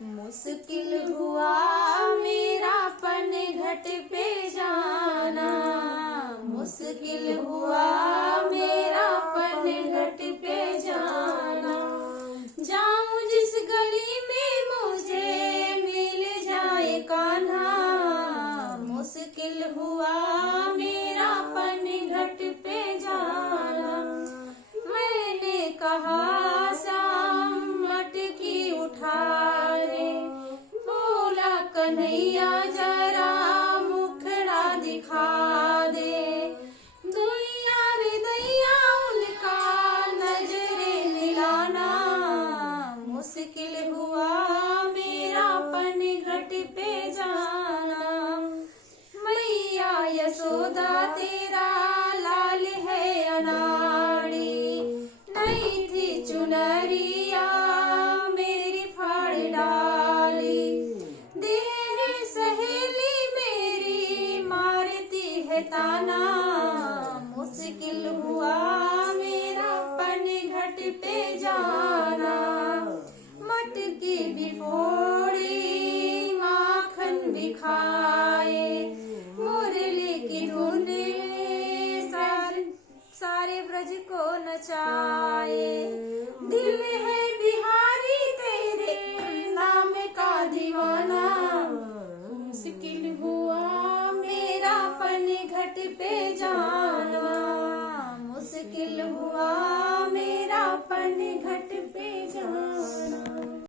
मुश्किल हुआ मेरा पन घट पे जाना, मुश्किल हुआ मेरा पन घट पे जाना। जाऊं जिस गली में मुझे मिल जाए कान्हा, मुश्किल हुआ मेरा पन घट पे जाना। मैंने कहा शाम मटकी उठा रे, बोला कन्हैया जरा मुखड़ा दिखा दे। दुनिया रे दैया उनका नजरे मिलाना, मुश्किल हुआ मेरा पन घट पे जाना। मैया यशोदा तेरा लाल है अनाड़ी, नहीं थी चुनरिया मेरी फाड़ डाली। देह सहेली मेरी मारती है ताना, मुश्किल हुआ मेरा पन घट पे जाना। मटकी भी फोड़ी माखन भी खाए, मुरली की धुन सारे ब्रज को नचाए। दिल है बिहारी तेरे नाम का दीवाना, मुश्किल हुआ मेरा पन घट पे जाना।